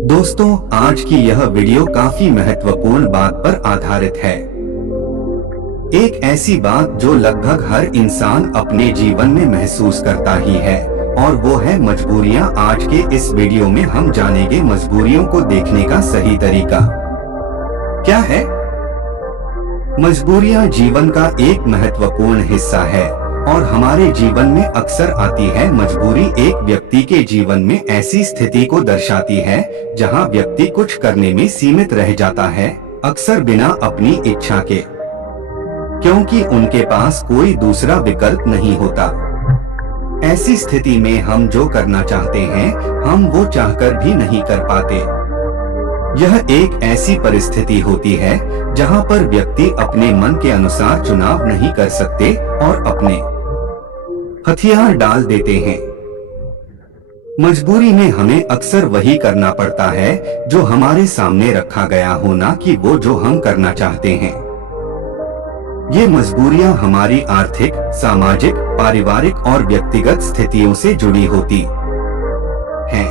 दोस्तों, आज की यह वीडियो काफी महत्वपूर्ण बात पर आधारित है। एक ऐसी बात जो लगभग हर इंसान अपने जीवन में महसूस करता ही है, और वो है मजबूरियां। आज के इस वीडियो में हम जानेंगे मजबूरियों को देखने का सही तरीका क्या है। मजबूरियां जीवन का एक महत्वपूर्ण हिस्सा है और हमारे जीवन में अक्सर आती है। मजबूरी एक व्यक्ति के जीवन में ऐसी स्थिति को दर्शाती है जहां व्यक्ति कुछ करने में सीमित रह जाता है, अक्सर बिना अपनी इच्छा के, क्योंकि उनके पास कोई दूसरा विकल्प नहीं होता। ऐसी स्थिति में हम जो करना चाहते हैं, हम वो चाहकर भी नहीं कर पाते। यह एक ऐसी परिस्थिति होती है जहां पर व्यक्ति अपने मन के अनुसार चुनाव नहीं कर सकते और अपने हथियार डाल देते हैं। मजबूरी में हमें अक्सर वही करना पड़ता है जो हमारे सामने रखा गया हो, ना कि वो जो हम करना चाहते हैं। ये मजबूरियां हमारी आर्थिक, सामाजिक, पारिवारिक और व्यक्तिगत स्थितियों से जुड़ी होती हैं।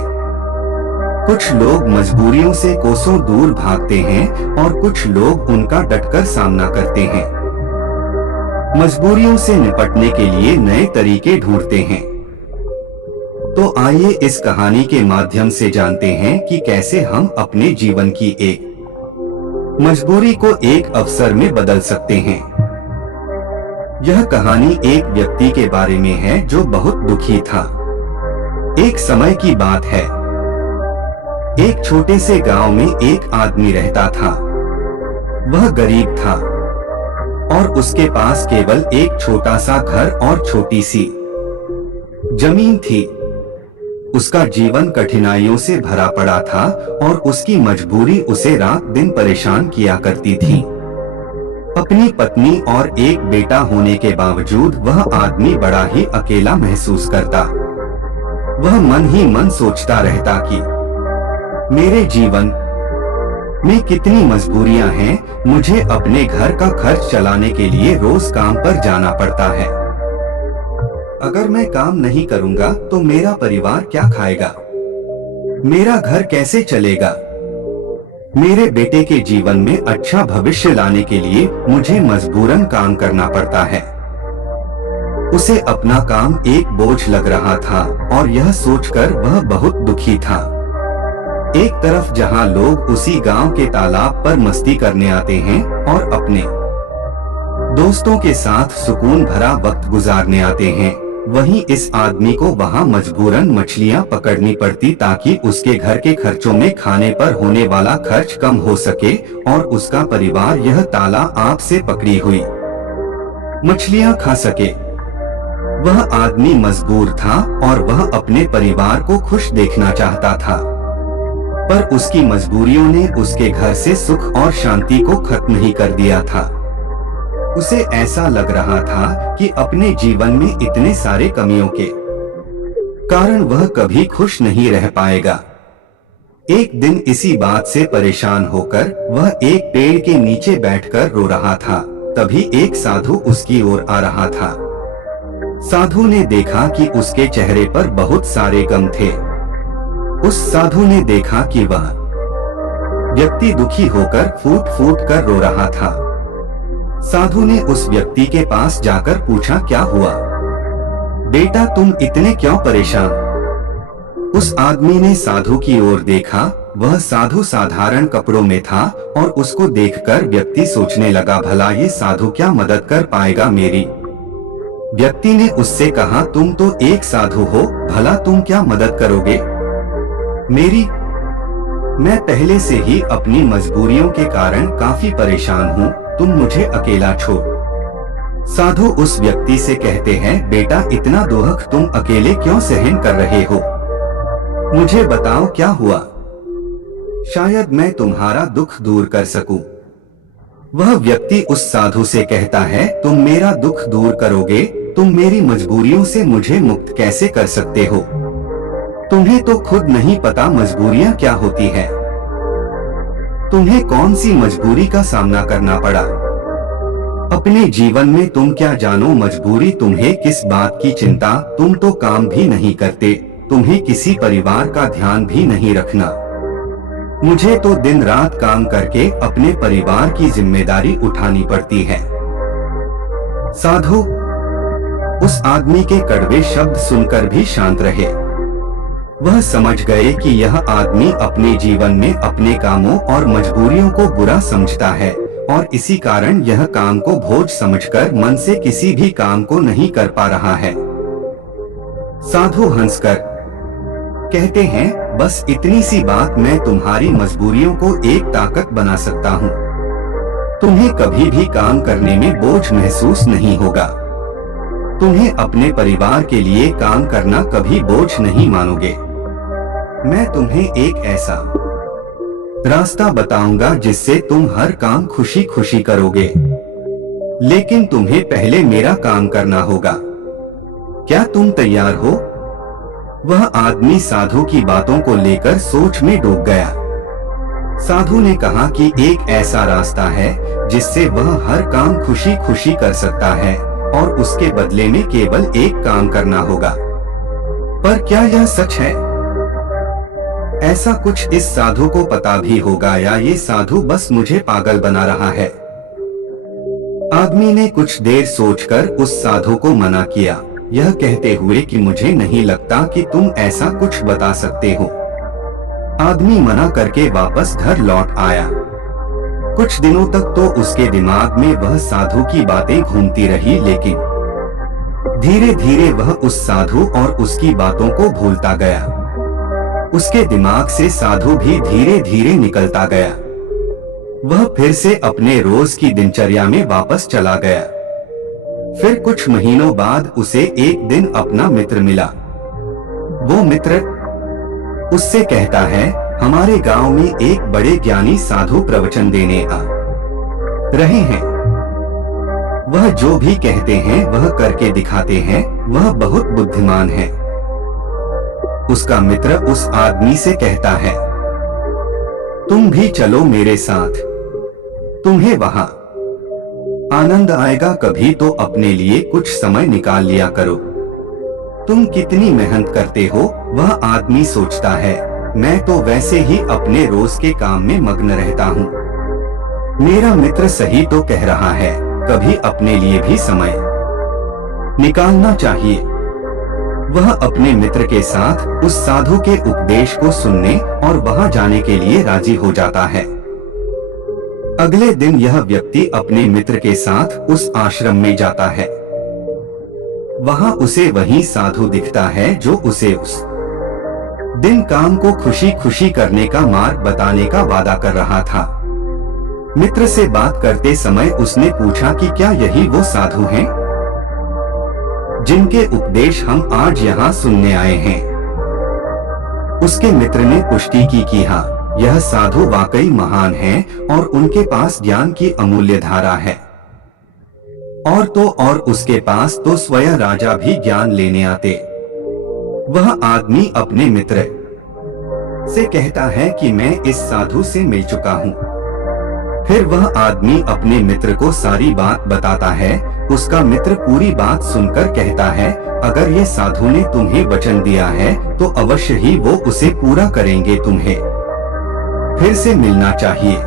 कुछ लोग मजबूरियों से कोसों दूर भागते हैं और कुछ लोग उनका डटकर सामना करते हैं। मजबूरियों से निपटने के लिए नए तरीके ढूंढते हैं। तो आइए इस कहानी के माध्यम से जानते हैं कि कैसे हम अपने जीवन की एक मजबूरी को एक अवसर में बदल सकते हैं। यह कहानी एक व्यक्ति के बारे में है जो बहुत दुखी था। एक समय की बात है। एक छोटे से गांव में एक आदमी रहता था। वह गरीब था और उसके पास केवल एक छोटा सा घर और छोटी सी जमीन थी। उसका जीवन कठिनाइयों से भरा पड़ा था और उसकी मजबूरी उसे रात दिन परेशान किया करती थी। अपनी पत्नी और एक बेटा होने के बावजूद वह आदमी बड़ा ही अकेला महसूस करता। वह मन ही मन सोचता रहता कि मेरे जीवन में कितनी मजबूरियां हैं। मुझे अपने घर का खर्च चलाने के लिए रोज काम पर जाना पड़ता है। अगर मैं काम नहीं करूंगा तो मेरा परिवार क्या खाएगा? मेरा घर कैसे चलेगा? मेरे बेटे के जीवन में अच्छा भविष्य लाने के लिए मुझे मजबूरन काम करना पड़ता है। उसे अपना काम एक बोझ लग रहा था और यह सोचकर वह बहुत दुखी था। एक तरफ जहां लोग उसी गांव के तालाब पर मस्ती करने आते हैं और अपने दोस्तों के साथ सुकून भरा वक्त गुजारने आते हैं, वहीं इस आदमी को वहां मजबूरन मछलियां पकड़नी पड़ती ताकि उसके घर के खर्चों में खाने पर होने वाला खर्च कम हो सके और उसका परिवार यह तालाब से पकड़ी हुई मछलियां खा सके। वह आदमी मजबूर था और वह अपने परिवार को खुश देखना चाहता था, पर उसकी मजबूरियों ने उसके घर से सुख और शांति को खत्म ही कर दिया था। उसे ऐसा लग रहा था कि अपने जीवन में इतने सारे कमियों के कारण वह कभी खुश नहीं रह पाएगा। एक दिन इसी बात से परेशान होकर वह एक पेड़ के नीचे बैठकर रो रहा था। तभी एक साधु उसकी ओर आ रहा था। साधु ने देखा कि उसके चेहरे पर बहुत सारे गम थे। उस साधु ने देखा कि वह व्यक्ति दुखी होकर फूट फूट कर रो रहा था। साधु ने उस व्यक्ति के पास जाकर पूछा, क्या हुआ बेटा, तुम इतने क्यों परेशान? उस आदमी ने साधु की ओर देखा। वह साधु साधारण कपड़ों में था और उसको देखकर व्यक्ति सोचने लगा, भला ये साधु क्या मदद कर पाएगा मेरी? व्यक्ति ने उससे कहा, तुम तो एक साधु हो, भला तुम क्या मदद करोगे मेरी? मैं पहले से ही अपनी मजबूरियों के कारण काफी परेशान हूँ, तुम मुझे अकेला छोड़। साधु उस व्यक्ति से कहते हैं, बेटा इतना दुख तुम अकेले क्यों सहन कर रहे हो? मुझे बताओ क्या हुआ, शायद मैं तुम्हारा दुख दूर कर सकूं। वह व्यक्ति उस साधु से कहता है, तुम मेरा दुख दूर करोगे? तुम मेरी मजबूरियों से मुझे मुक्त कैसे कर सकते हो? तुम्हें तो खुद नहीं पता मजबूरियां क्या होती है। तुम्हें कौन सी मजबूरी का सामना करना पड़ा? अपने जीवन में तुम क्या जानो मजबूरी तुम्हें किस बात की चिंता? तुम तो काम भी नहीं करते, तुम्हें किसी परिवार का ध्यान भी नहीं रखना। मुझे तो दिन रात काम करके अपने परिवार की जिम्मेदारी उठानी पड़ती है। साधु उस आदमी के कड़वे शब्द सुनकर भी शांत रहे। वह समझ गए कि यह आदमी अपने जीवन में अपने कामों और मजबूरियों को बुरा समझता है और इसी कारण यह काम को बोझ समझकर मन से किसी भी काम को नहीं कर पा रहा है। साधु हंसकर कहते हैं, बस इतनी सी बात मैं तुम्हारी मजबूरियों को एक ताकत बना सकता हूँ। तुम्हें कभी भी काम करने में बोझ महसूस नहीं होगा। तुम्हें अपने परिवार के लिए काम करना कभी बोझ नहीं मानोगे। मैं तुम्हें एक ऐसा रास्ता बताऊंगा जिससे तुम हर काम खुशी खुशी करोगे। लेकिन तुम्हें पहले मेरा काम करना होगा। क्या तुम तैयार हो? वह आदमी साधु की बातों को लेकर सोच में डूब गया। साधु ने कहा कि एक ऐसा रास्ता है जिससे वह हर काम खुशी खुशी कर सकता है और उसके बदले में केवल एक काम करना होगा। पर क्या यह सच है? ऐसा कुछ इस साधु को पता भी होगा या ये साधु बस मुझे पागल बना रहा है? आदमी ने कुछ देर सोचकर उस साधु को मना किया, यह कहते हुए कि मुझे नहीं लगता कि तुम ऐसा कुछ बता सकते हो। आदमी मना करके वापस घर लौट आया। कुछ दिनों तक तो उसके दिमाग में वह साधु की बातें घूमती रही, लेकिन धीरे धीरे वह उस साधु और उसकी बातों को भूलता गया। उसके दिमाग से साधु भी धीरे धीरे निकलता गया। वह फिर से अपने रोज की दिनचर्या में वापस चला गया। फिर कुछ महीनों बाद उसे एक दिन अपना मित्र मिला। वो मित्र उससे कहता है, हमारे गांव में एक बड़े ज्ञानी साधु प्रवचन देने आ रहे हैं। वह जो भी कहते हैं वह करके दिखाते हैं। वह बहुत बुद्धिमान है। उसका मित्र उस आदमी से कहता है, तुम भी चलो मेरे साथ, तुम्हें वहां आनंद आएगा। कभी तो अपने लिए कुछ समय निकाल लिया करो। तुम कितनी मेहनत करते हो? वह आदमी सोचता है, मैं तो वैसे ही अपने रोज के काम में मग्न रहता हूँ। मेरा मित्र सही तो कह रहा है, कभी अपने लिए भी समय निकालना चाहिए। वह अपने मित्र के साथ उस साधु के उपदेश को सुनने और वहां जाने के लिए राजी हो जाता है। अगले दिन यह व्यक्ति अपने मित्र के साथ उस आश्रम में जाता है। वहां उसे वही साधु दिखता है जो उसे उस दिन काम को खुशी खुशी करने का मार्ग बताने का वादा कर रहा था। मित्र से बात करते समय उसने पूछा कि क्या यही वो साधु हैं जिनके उपदेश हम आज यहाँ सुनने आए हैं? उसके मित्र ने पुष्टि की कि हाँ, यह साधु वाकई महान हैं और उनके पास ज्ञान की अमूल्य धारा है। और तो और उसके पास तो स्वयं राजा भी ज्ञान लेने आते। वह आदमी अपने मित्र से कहता है कि मैं इस साधु से मिल चुका हूँ। फिर वह आदमी अपने मित्र को सारी बात बताता है। उसका मित्र पूरी बात सुनकर कहता है, अगर ये साधु ने तुम्हें वचन दिया है तो अवश्य ही वो उसे पूरा करेंगे। तुम्हें फिर से मिलना चाहिए।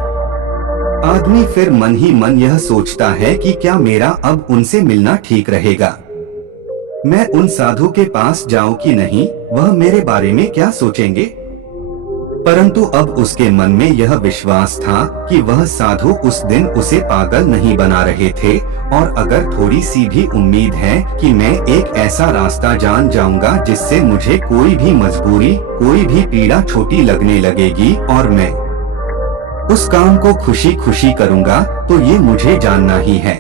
आदमी फिर मन ही मन यह सोचता है कि क्या मेरा अब उनसे मिलना ठीक रहेगा? मैं उन साधु के पास जाऊं कि नहीं? वह मेरे बारे में क्या सोचेंगे? परंतु अब उसके मन में यह विश्वास था कि वह साधु उस दिन उसे पागल नहीं बना रहे थे और अगर थोड़ी सी भी उम्मीद है कि मैं एक ऐसा रास्ता जान जाऊंगा जिससे मुझे कोई भी मजबूरी, कोई भी पीड़ा छोटी लगने लगेगी और मैं उस काम को खुशी खुशी करूंगा, तो ये मुझे जानना ही है।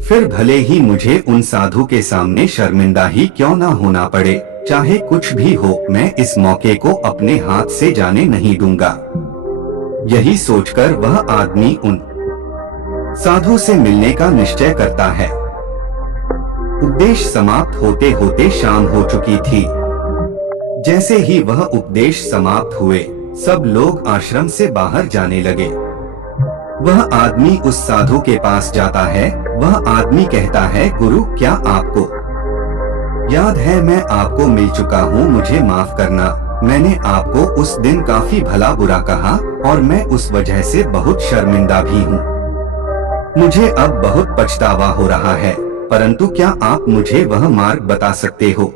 फिर भले ही मुझे उन साधु के सामने शर्मिंदा ही क्यों ना होना पड़े, चाहे कुछ भी हो, मैं इस मौके को अपने हाथ से जाने नहीं दूंगा। यही सोचकर वह आदमी उन साधु से मिलने का निश्चय करता है। उपदेश समाप्त होते होते शाम हो चुकी थी। जैसे ही वह उपदेश समाप्त हुए, सब लोग आश्रम से बाहर जाने लगे। वह आदमी उस साधु के पास जाता है। वह आदमी कहता है, गुरु, क्या आपको याद है मैं आपको मिल चुका हूँ, मुझे माफ करना। मैंने आपको उस दिन काफी भला बुरा कहा और मैं उस वजह से बहुत शर्मिंदा भी हूँ। मुझे अब बहुत पछतावा हो रहा है, परंतु क्या आप मुझे वह मार्ग बता सकते हो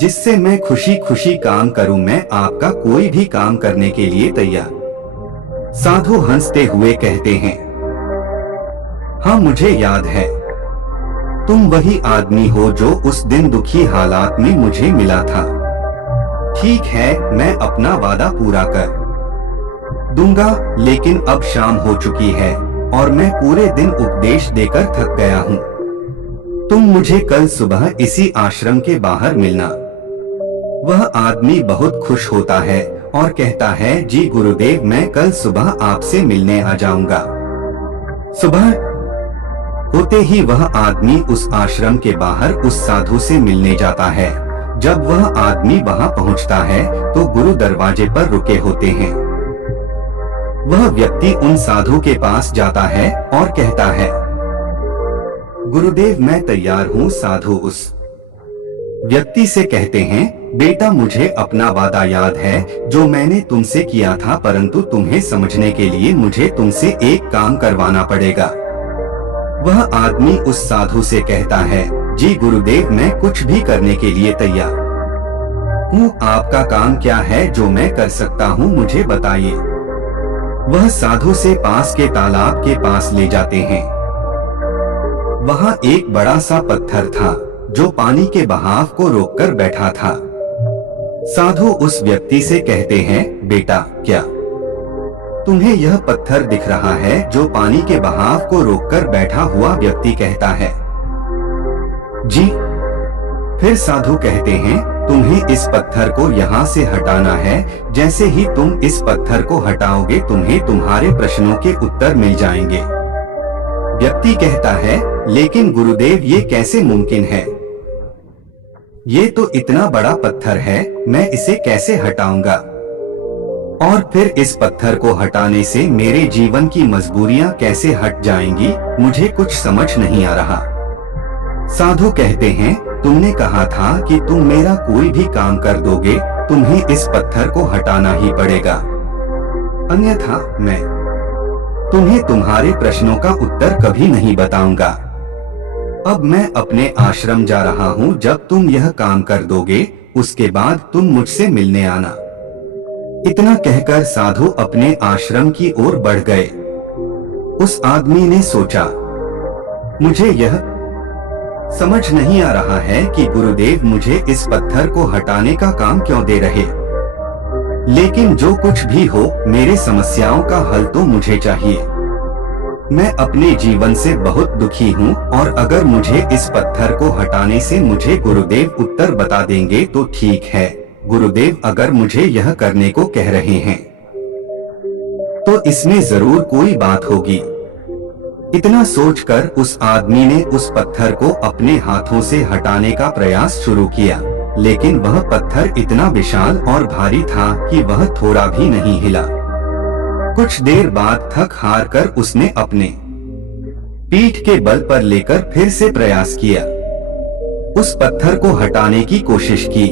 जिससे मैं खुशी खुशी काम करूं? मैं आपका कोई भी काम करने के लिए तैयार। साधु हंसते हुए कहते हैं, हाँ मुझे याद है, तुम वही आदमी हो जो उस दिन दुखी हालात में मुझे मिला था। ठीक है, मैं अपना वादा पूरा कर दूंगा, लेकिन अब शाम हो चुकी है और मैं पूरे दिन उपदेश देकर थक गया हूँ। तुम मुझे कल सुबह इसी आश्रम के बाहर मिलना। वह आदमी बहुत खुश होता है और कहता है, जी गुरुदेव, मैं कल सुबह आपसे मिलने आ जाऊंगा। सुबह होते ही वह आदमी उस आश्रम के बाहर उस साधु से मिलने जाता है। जब वह आदमी वहां पहुंचता है तो गुरु दरवाजे पर रुके होते हैं। वह व्यक्ति उन साधु के पास जाता है और कहता है, गुरुदेव मैं तैयार हूँ। साधु उस व्यक्ति से कहते हैं, बेटा मुझे अपना वादा याद है जो मैंने तुमसे किया था, परंतु तुम्हें समझने के लिए मुझे तुमसे एक काम करवाना पड़ेगा। वह आदमी उस साधु से कहता है, जी गुरुदेव मैं कुछ भी करने के लिए तैयार हूँ। आपका काम क्या है जो मैं कर सकता हूँ, मुझे बताइए। वह साधु से पास के तालाब के पास ले जाते हैं। वहाँ एक बड़ा सा पत्थर था जो पानी के बहाव को रोककर बैठा था। साधु उस व्यक्ति से कहते हैं, बेटा क्या तुम्हें यह पत्थर दिख रहा है जो पानी के बहाव को रोककर बैठा हुआ व्यक्ति कहता है, जी। फिर साधु कहते हैं, तुम्हें इस पत्थर को यहाँ से हटाना है। जैसे ही तुम इस पत्थर को हटाओगे तुम्हें तुम्हारे प्रश्नों के उत्तर मिल जाएंगे। व्यक्ति कहता है, लेकिन गुरुदेव ये कैसे मुमकिन है? ये तो इतना बड़ा पत्थर है, मैं इसे कैसे हटाऊंगा? और फिर इस पत्थर को हटाने से मेरे जीवन की मजबूरियां कैसे हट जाएंगी? मुझे कुछ समझ नहीं आ रहा। साधु कहते हैं, तुमने कहा था कि तुम मेरा कोई भी काम कर दोगे, तुम्हें इस पत्थर को हटाना ही पड़ेगा, अन्यथा मैं तुम्हें तुम्हारे प्रश्नों का उत्तर कभी नहीं बताऊंगा। अब मैं अपने आश्रम जा रहा हूँ, जब तुम यह काम कर दोगे उसके बाद तुम मुझसे मिलने आना। इतना कहकर साधु अपने आश्रम की ओर बढ़ गए। उस आदमी ने सोचा, मुझे यह समझ नहीं आ रहा है कि गुरुदेव मुझे इस पत्थर को हटाने का काम क्यों दे रहे, लेकिन जो कुछ भी हो मेरे समस्याओं का हल तो मुझे चाहिए। मैं अपने जीवन से बहुत दुखी हूँ और अगर मुझे इस पत्थर को हटाने से मुझे गुरुदेव उत्तर बता देंगे तो ठीक है। गुरुदेव अगर मुझे यह करने को कह रहे हैं तो इसमें जरूर कोई बात होगी। इतना सोचकर उस आदमी ने उस पत्थर को अपने हाथों से हटाने का प्रयास शुरू किया, लेकिन वह पत्थर इतना विशाल और भारी था कि वह थोड़ा भी नहीं हिला। कुछ देर बाद थक हार कर उसने अपने पीठ के बल पर लेकर फिर से प्रयास किया। उस पत्थर को हटाने की कोशिश की।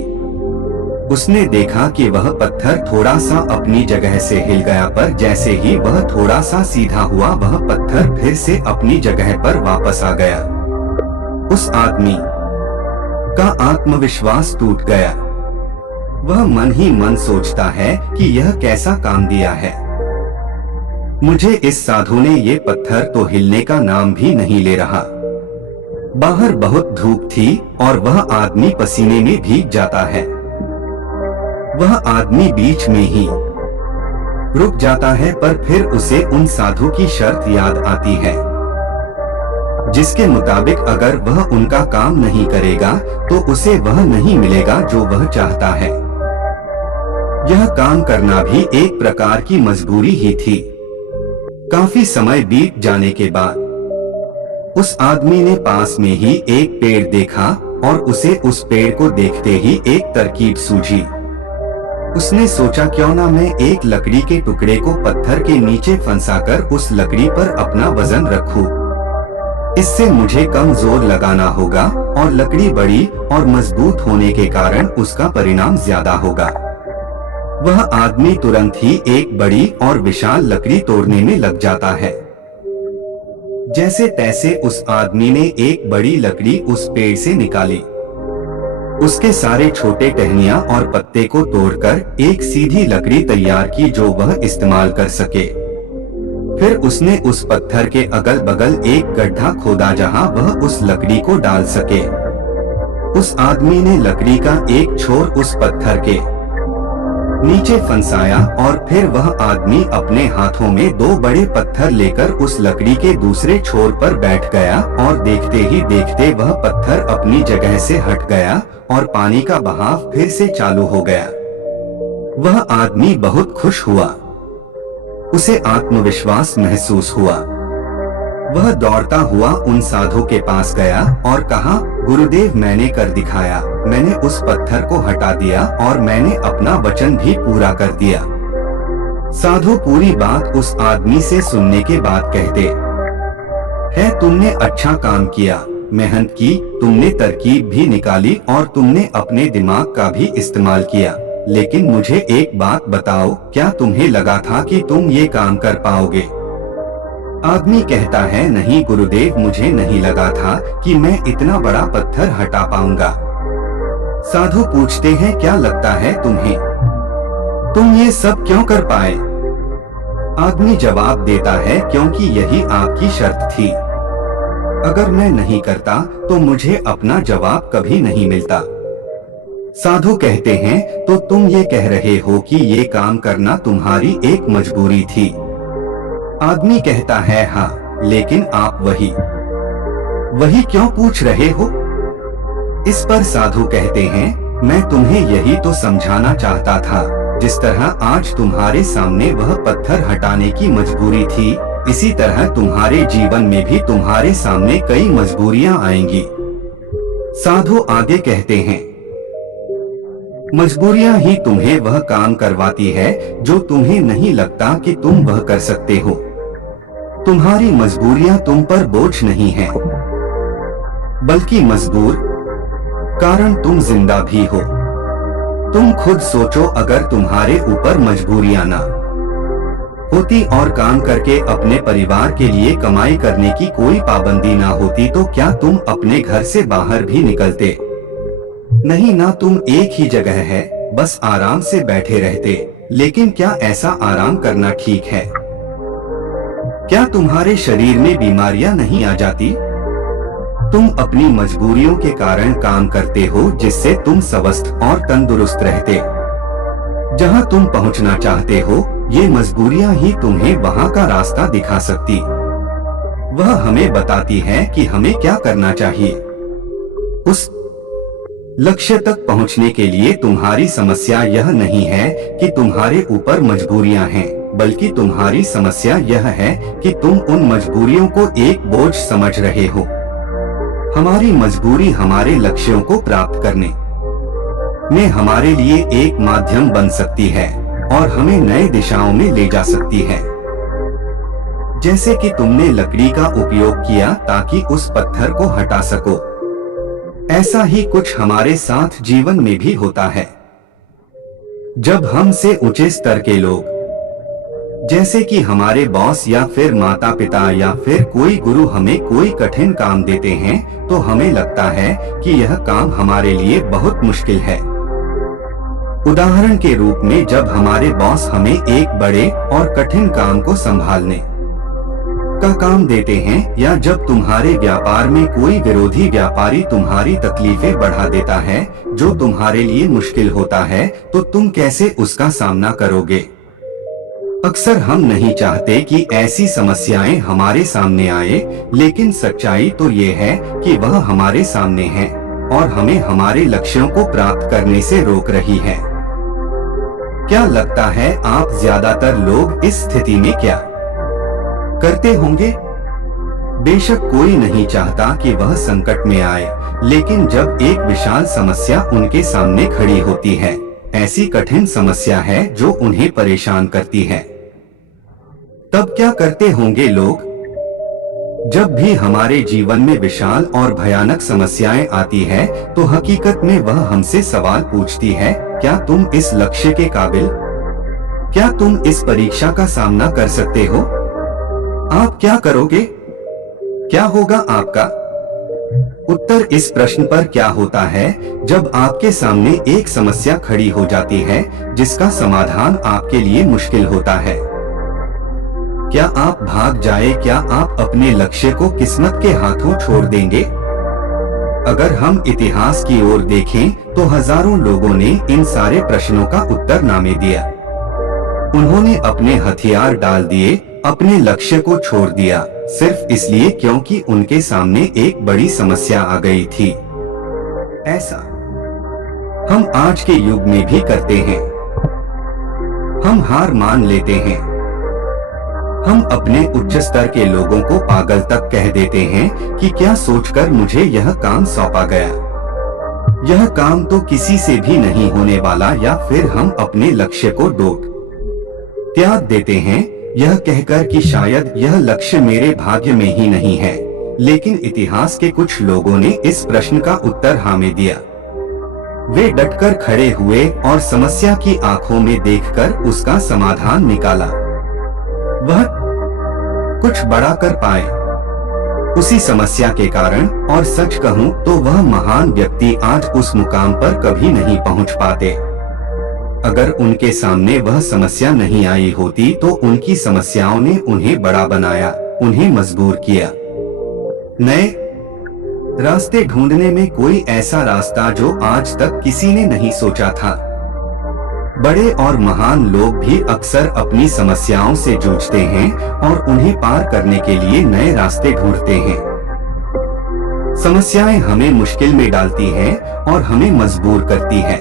उसने देखा कि वह पत्थर थोड़ा सा अपनी जगह से हिल गया, पर जैसे ही वह थोड़ा सा सीधा हुआ वह पत्थर फिर से अपनी जगह पर वापस आ गया। उस आदमी का आत्मविश्वास टूट गया। वह मन ही मन सोचता है कि यह कैसा काम दिया है मुझे। इस साधु ने ये पत्थर तो हिलने का नाम भी नहीं ले रहा। बाहर बहुत धूप थी और वह आदमी पसीने में भीग जाता है। वह आदमी बीच में ही रुक जाता है, पर फिर उसे उन साधु की शर्त याद आती है जिसके मुताबिक अगर वह उनका काम नहीं करेगा तो उसे वह नहीं मिलेगा जो वह चाहता है। यह काम करना भी एक प्रकार की मजबूरी ही थी। काफी समय बीत जाने के बाद उस आदमी ने पास में ही एक पेड़ देखा और उसे उस पेड़ को देखते ही एक तरकीब सूझी। उसने सोचा, क्यों ना मैं एक लकड़ी के टुकड़े को पत्थर के नीचे फंसाकर उस लकड़ी पर अपना वजन रखूं। इससे मुझे कम जोर लगाना होगा और लकड़ी बड़ी और मजबूत होने के कारण उसका परिणाम ज्यादा होगा। वह आदमी तुरंत ही एक बड़ी और विशाल लकड़ी तोड़ने में लग जाता है। जैसे तैसे उस आदमी ने एक बड़ी लकड़ी उस पेड़ से निकाली। उसके सारे छोटे टहनियां और पत्ते को तोड़कर एक सीधी लकड़ी तैयार की जो वह इस्तेमाल कर सके। फिर उसने उस पत्थर के अगल बगल एक गड्ढा खोदा जहां वह उस लकड़ी को डाल सके। उस आदमी ने लकड़ी का एक छोर उस पत्थर के नीचे फंसाया और फिर वह आदमी अपने हाथों में दो बड़े पत्थर लेकर उस लकड़ी के दूसरे छोर पर बैठ गया और देखते ही देखते वह पत्थर अपनी जगह से हट गया और पानी का बहाव फिर से चालू हो गया। वह आदमी बहुत खुश हुआ। उसे आत्मविश्वास महसूस हुआ। वह दौड़ता हुआ उन साधु के पास गया और कहा, गुरुदेव, मैंने कर दिखाया। मैंने उस पत्थर को हटा दिया और मैंने अपना वचन भी पूरा कर दिया। साधु पूरी बात उस आदमी से सुनने के बाद कहते हैं, तुमने अच्छा काम किया, मेहनत की, तुमने तरकीब भी निकाली और तुमने अपने दिमाग का भी इस्तेमाल किया। लेकिन मुझे एक बात बताओ, क्या तुम्हें लगा था कि तुम ये काम कर पाओगे? आदमी कहता है, नहीं गुरुदेव, मुझे नहीं लगा था कि मैं इतना बड़ा पत्थर हटा पाऊंगा। साधु पूछते हैं, क्या लगता है तुम्हें? तुम ये सब क्यों कर पाए? आदमी जवाब देता है, क्योंकि यही आपकी शर्त थी। अगर मैं नहीं करता तो मुझे अपना जवाब कभी नहीं मिलता। साधु कहते हैं, तो तुम ये कह रहे हो कि ये काम करना तुम्हारी एक मजबूरी थी? आदमी कहता है, हाँ, लेकिन आप वही क्यों पूछ रहे हो? इस पर साधु कहते हैं, मैं तुम्हें यही तो समझाना चाहता था। जिस तरह आज तुम्हारे सामने वह पत्थर हटाने की मजबूरी थी, इसी तरह तुम्हारे जीवन में भी तुम्हारे सामने कई मजबूरियां आएंगी। साधु आगे कहते हैं, मजबूरियां ही तुम्हें वह काम करवाती है जो तुम्हें नहीं लगता कि तुम वह कर सकते हो। तुम्हारी मजबूरियां तुम पर बोझ नहीं है, बल्कि मजबूर कारण तुम जिंदा भी हो। तुम खुद सोचो, अगर तुम्हारे ऊपर मजबूरियां ना होती और काम करके अपने परिवार के लिए कमाई करने की कोई पाबंदी ना होती तो क्या तुम अपने घर से बाहर भी निकलते? नहीं ना, तुम एक ही जगह है, बस आराम से बैठे रहते। लेकिन क्या ऐसा आराम करना ठीक है? क्या तुम्हारे शरीर में बीमारियां नहीं आ जाती? तुम अपनी मजबूरियों के कारण काम करते हो, जिससे तुम स्वस्थ और तंदुरुस्त रहते। जहां तुम पहुंचना चाहते हो, ये मजबूरियां ही तुम्हें वहां का रास्ता दिखा सकती। वह हमें बताती है कि हमें क्या करना चाहिए। उस लक्ष्य तक पहुंचने के लिए तुम्हारी समस्या यह नहीं है कि तुम्हारे ऊपर मजबूरियां हैं, बल्कि तुम्हारी समस्या यह है कि तुम उन मजबूरियों को एक बोझ समझ रहे हो। हमारी मजबूरी हमारे लक्ष्यों को प्राप्त करने में हमारे लिए एक माध्यम बन सकती है और हमें नए दिशाओं में ले जा सकती है। जैसे कि तुमने लकड़ी का उपयोग किया ताकि उस पत्थर को हटा सको, ऐसा ही कुछ हमारे साथ जीवन में भी होता है। जब हमसे ऊंचे स्तर के लोग, जैसे कि हमारे बॉस या फिर माता पिता या फिर कोई गुरु हमें कोई कठिन काम देते हैं, तो हमें लगता है कि यह काम हमारे लिए बहुत मुश्किल है। उदाहरण के रूप में, जब हमारे बॉस हमें एक बड़े और कठिन काम को संभालने का काम देते हैं, या जब तुम्हारे व्यापार में कोई विरोधी व्यापारी तुम्हारी तकलीफें बढ़ा देता है जो तुम्हारे लिए मुश्किल होता है, तो तुम कैसे उसका सामना करोगे? अक्सर हम नहीं चाहते कि ऐसी समस्याएं हमारे सामने आए, लेकिन सच्चाई तो ये है कि वह हमारे सामने है और हमें हमारे लक्ष्यों को प्राप्त करने से रोक रही है। क्या लगता है आप ज्यादातर लोग इस स्थिति में क्या करते होंगे? बेशक कोई नहीं चाहता कि वह संकट में आए, लेकिन जब एक विशाल समस्या उनके सामने खड़ी होती है, ऐसी कठिन समस्या है जो उन्हें परेशान करती है, तब क्या करते होंगे लोग? जब भी हमारे जीवन में विशाल और भयानक समस्याएं आती है, तो हकीकत में वह हमसे सवाल पूछती है, क्या तुम इस लक्ष्य के काबिल? क्या तुम इस परीक्षा का सामना कर सकते हो? आप क्या करोगे? क्या होगा आपका उत्तर? इस प्रश्न पर क्या होता है जब आपके सामने एक समस्या खड़ी हो जाती है जिसका समाधान आपके लिए मुश्किल होता है? क्या आप भाग जाए? क्या आप अपने लक्ष्य को किस्मत के हाथों छोड़ देंगे? अगर हम इतिहास की ओर देखें तो हजारों लोगों ने इन सारे प्रश्नों का उत्तर नामे दिया। उन्होंने अपने हथियार डाल दिए, अपने लक्ष्य को छोड़ दिया, सिर्फ इसलिए क्योंकि उनके सामने एक बड़ी समस्या आ गई थी। ऐसा हम आज के युग में भी करते हैं। हम हार मान लेते हैं। हम अपने उच्च स्तर के लोगों को पागल तक कह देते हैं कि क्या सोचकर मुझे यह काम सौंपा गया, यह काम तो किसी से भी नहीं होने वाला, या फिर हम अपने लक्ष्य को त्याग देते हैं यह कहकर कि शायद यह लक्ष्य मेरे भाग्य में ही नहीं है। लेकिन इतिहास के कुछ लोगों ने इस प्रश्न का उत्तर हाँ में दिया। वे डटकर खड़े हुए और समस्या की आंखों में देखकर उसका समाधान निकाला। वह कुछ बड़ा कर पाए उसी समस्या के कारण, और सच कहूं तो वह महान व्यक्ति आज उस मुकाम पर कभी नहीं पहुंच पाते। अगर उनके सामने वह समस्या नहीं आई होती तो उनकी समस्याओं ने उन्हें बड़ा बनाया, उन्हें मजबूर किया। नए रास्ते ढूंढने में कोई ऐसा रास्ता जो आज तक किसी ने नहीं सोचा था। बड़े और महान लोग भी अक्सर अपनी समस्याओं से जूझते हैं और उन्हें पार करने के लिए नए रास्ते ढूंढते हैं। समस्याएं हमें मुश्किल में डालती हैं और हमें मजबूर करती है।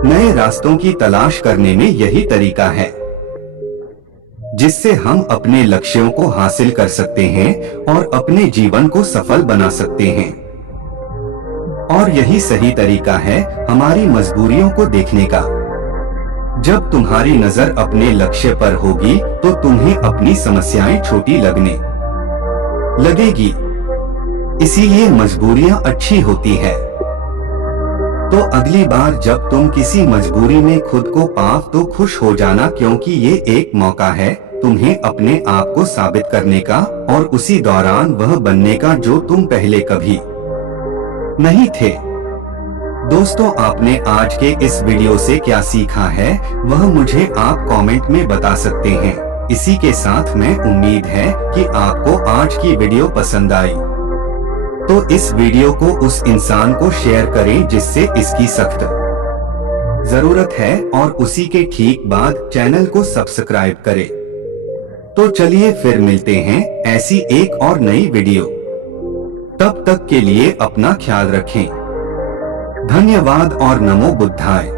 नए रास्तों की तलाश करने में यही तरीका है जिससे हम अपने लक्ष्यों को हासिल कर सकते हैं और अपने जीवन को सफल बना सकते हैं। और यही सही तरीका है हमारी मजबूरियों को देखने का। जब तुम्हारी नजर अपने लक्ष्य पर होगी तो तुम्हें अपनी समस्याएं छोटी लगने लगेगी। इसीलिए मजबूरियां अच्छी होती है। तो अगली बार जब तुम किसी मजबूरी में खुद को पाओ तो खुश हो जाना, क्योंकि ये एक मौका है तुम्हें अपने आप को साबित करने का और उसी दौरान वह बनने का जो तुम पहले कभी नहीं थे। दोस्तों, आपने आज के इस वीडियो से क्या सीखा है वह मुझे आप कमेंट में बता सकते हैं। इसी के साथ मैं उम्मीद है कि आपको आज की वीडियो पसंद आई। तो इस वीडियो को उस इंसान को शेयर करें जिससे इसकी सख्त जरूरत है, और उसी के ठीक बाद चैनल को सब्सक्राइब करें। तो चलिए फिर मिलते हैं ऐसी एक और नई वीडियो। तब तक के लिए अपना ख्याल रखें। धन्यवाद और नमो बुद्धाय।